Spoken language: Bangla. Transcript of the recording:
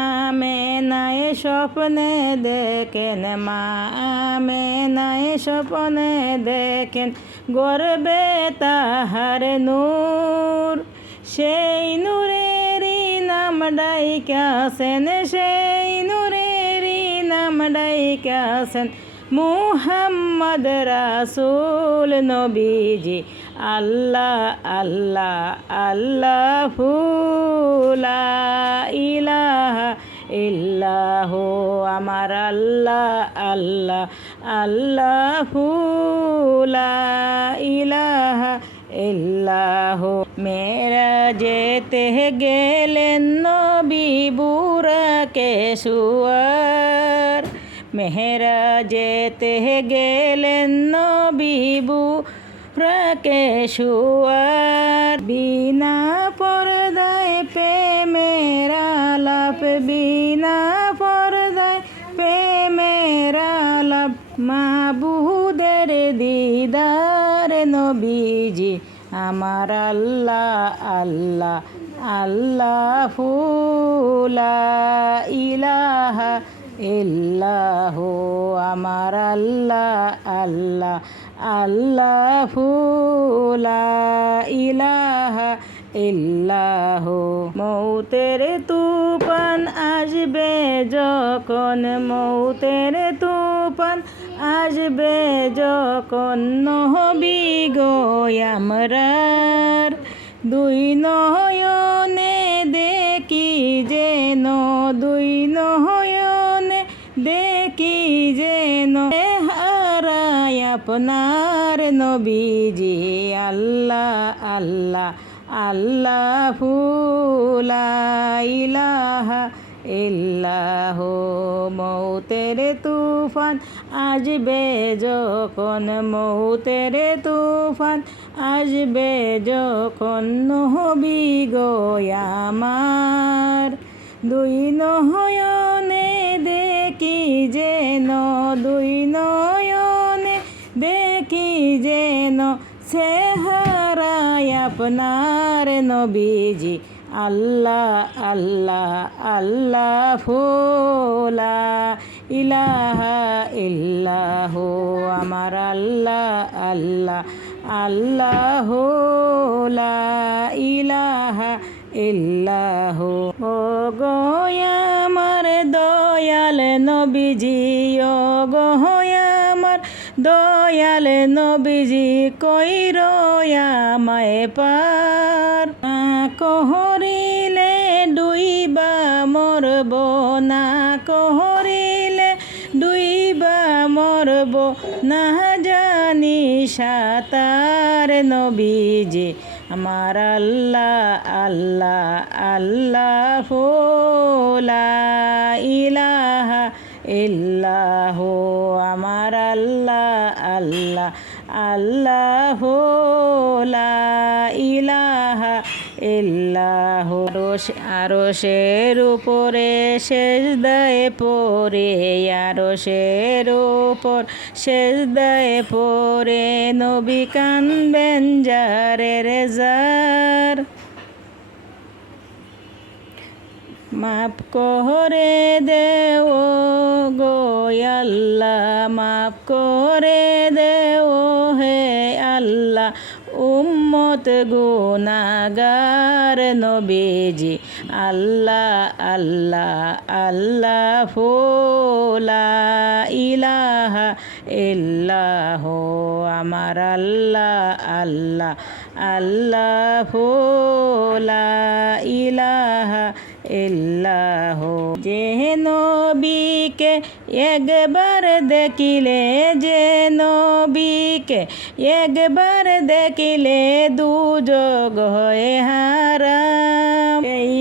আমেনায় স্বপ্নে দেখেন, মা আমেনায় স্বপ্নে দেখেন, গর্বে তাহার নূর। সেই নূরেরই নাম ডাইকাছেন, সেই নূরেরই নাম ডাইকাছেন মুহাম্মদ রাসূল নবীজি। আল্লাহ আল্লাহ আল্লাহু লা ইলাহা ইল্লাহু, আমার আল্লাহ আল্লাহ আল্লাহু লা ইলাহা ইল্লাহু। মেরাজেতে গেলেন নবী বুরাকে সুয়ার, মেরাজেতে গেলেন নবী বুরাকে সুয়ার। বিনা পর্দায় প্রেমের আলাপ, বিনা পর্দায় প্রেমের আলাপ, মাবুদের দিদার নবীজি। আমার আল্লাহ আল্লাহ আল্লাহু লা ইলাহা ইল্লাহু, আমার আল্লাহ আল্লাহ আল্লাহু লা ইলাহা ইল্লাহু। মৌতের তুফান আসবে যখন, মৌতের তুফান আসবে যখন, নবী গো আমরার দুই নয়নে দেখি যেন, দুই নয়নে দেখি যেন হারায় আপনার নবীজি। আল্লাহ আল্লাহ আল্লাহু লা ইলাহা ইল্লাহু। মৌতের তুফান আসবে যখন, মৌতের তুফান আসবে যখন, নবী গো আমার দুই নয়নে দেখি যেন, দুই নয়নে দেখি যেন চেহারায় আপনার নবীজি। আল্লাহ আল্লাহ আল্লাহু লা ইলাহা ইল্লাহু, আমার আল্লাহ আল্লাহ আল্লাহু লা ইলাহা ইল্লাহু। ও গো আমার দয়াল নবীজি, ও গো আমার দয়াল নবীজি, কইরো আমায় পার। না কহরিলে ডুইবা মরব, না কহরিলে ডুইবা মরব, না জানি সাঁতার নবীজি। আমার আল্লাহ আল্লাহ আল্লাহু লা ইলাহা ইল্লাহু, আমার আল্লাহ আল্লাহ আল্লাহু লা ইলাহা ইল্লাহু। আরশের উপরে সেজদায় পড়ে, আরশের উপর সেজদায় পড়ে, নবী কানবেন জারের জার। মাফ করে দেও গো আল্লাহ, মাফ করে দেও হে আল্লাহ, উম্মত গুনাহগার নবীজি। আল্লাহ আল্লাহ আল্লাহু লা ইলাহা ইল্লাহু, আমার আল্লাহ আল্লাহ আল্লাহু লা ইলাহা ইল্লাহু। যে নবীকে একবার দেখিলে, যে নবীকে একবার দেখিলে দুযোগ হয় হারাম। এই